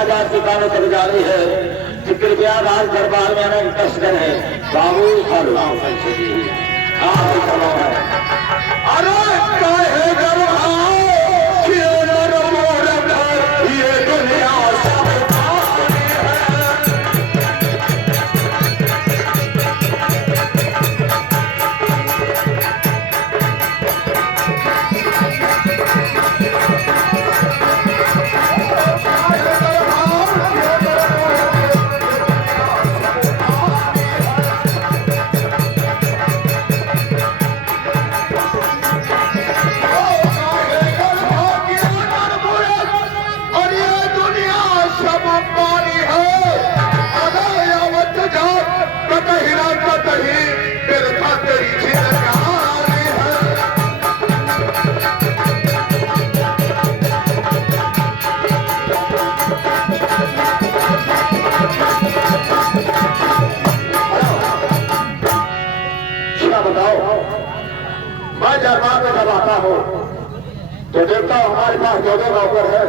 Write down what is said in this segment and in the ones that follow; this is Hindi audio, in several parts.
राजा की कानों तक जा रही है कि कृपया राज दरबार में अनेक कष्ट है बाबू हर अरे काहे गरभाओ क्यों न मोर ये दुनिया तो देखता हूं हमारे पास जो नौकर है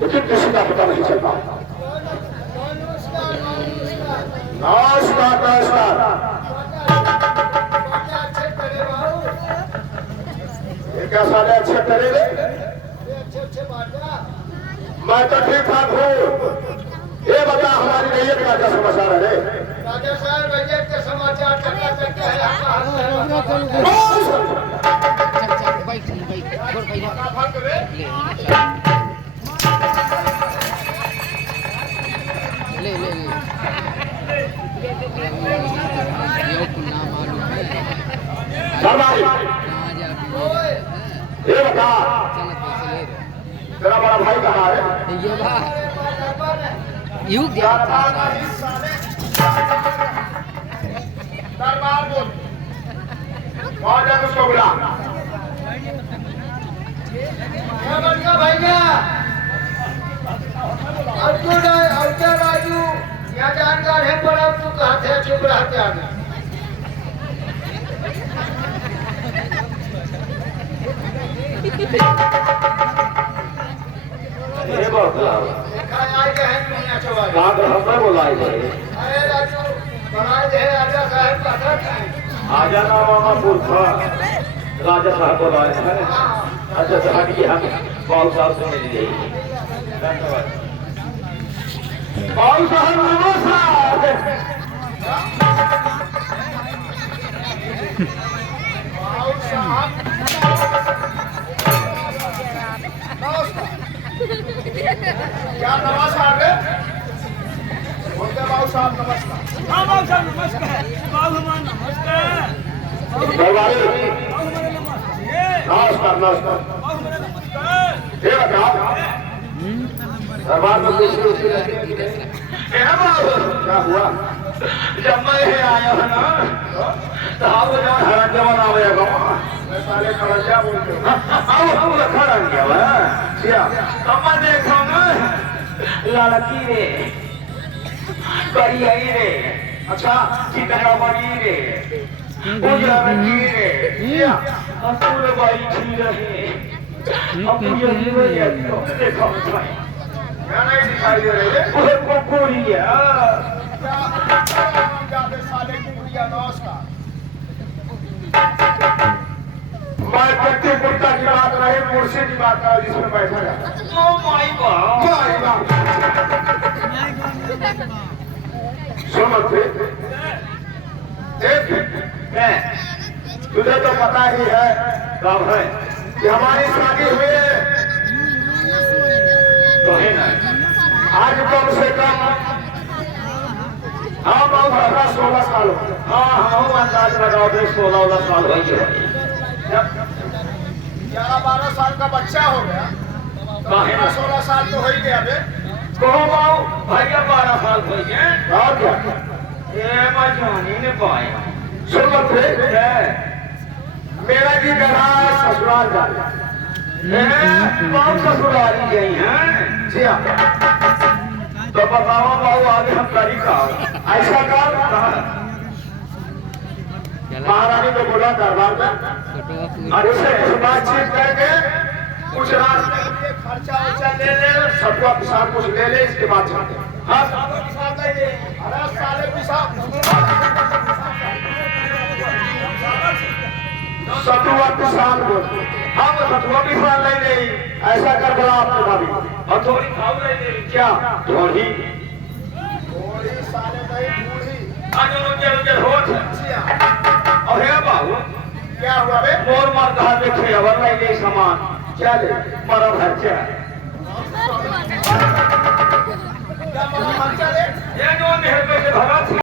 लेकिन किसी का पता नहीं चलता। नमस्कार नमस्कार। ये क्या सारे अच्छे करेंगे? मैं तो ठीक ठाक हूँ। ये बता हमारी नैयत का क्या समाचार है? राजा साहब नैयत के समाचार चलता है। ले ले ले ये बता तेरा बड़ा भाई कहाँ है? ये यूं क्या दरबार बोल और जा उसको बुला। भैया अर्जुन अवतार राजू यहाँ जानकार है पर अब तू कहते हैं चुप रहते आगे। ये बहुत बोलाई अरे राजू बनाए थे राजा साहब का आजा ना मामा पुरखा राजा साहब बोलाए हैं। अच्छा साहब की हम बाबू साहब से मिल गई। धन्यवाद बाबू साहब। नमस्कार। क्या नमस्कार है? बोलते बाबू साहब नमस्कार। हाँ बाबू साहब नमस्कार। बाबू हमारा नमस्कार। नमस्कार नमस्कार। ये बताओ दरबार में क्या हुआ? जब मैं आया है ना तो आप खरंजा बनावेगा सारे खरंजा बोलते खरंजा तब मैं देखा ना लड़की रे करियाई रे। अच्छा चिकना बनी रे पूजा रखी रे असूल बाई थी रहे अब पूजा की वजह से देखा क्या नहीं दिखाई दे रही है? वो कोरिया साले की गुड़िया। नमस्कार। मैं व्यक्ति कुर्ता की बात रही कुर्सी की बात कर जिसमें बैठा जाता। ओ माय गॉड सुनो तुझे तो पता ही है कब है कि हमारी शादी हुई है तो है ना आज कम से कम हाँ बहुत ज्यादा 16 साल हो। हाँ अंदाज लगाओ 16 साल हो गए। 11-12 साल का बच्चा हो गया तो 16 साल तो हो ही गया बे। कहो भैया 12 साल हो गए और क्या ये मैं जानी ने पाया। सुन मेरा जी गधा ससुराल जा कौन ससुराली गई है जी तो बताओ बाबू आगे हम तरीका ऐसा कर महारानी को बोला दरबार में और उसे बातचीत करके कुछ रास्ते के लिए खर्चा वर्चा ले ले, सतुआ पिसाब कुछ ले ले, इसके बाद चलते हैं। हाँ अरे साले पिसाब सतुआ पिसाब बोल, हम सतुआ पिसाब ले नहीं, ऐसा कर बोला आपने भाभी, और थोड़ी खाऊ ले नहीं, क्या थोड़ी थोड़ी साले भाई बूढ़ी आज रुके होठ और हे बाबू क्या हुआ बे मोर मार कहा देखे अवर नहीं सामान चल मरा खर्चा क्या मरा खर्चा रे ये जो मेरे पे भगा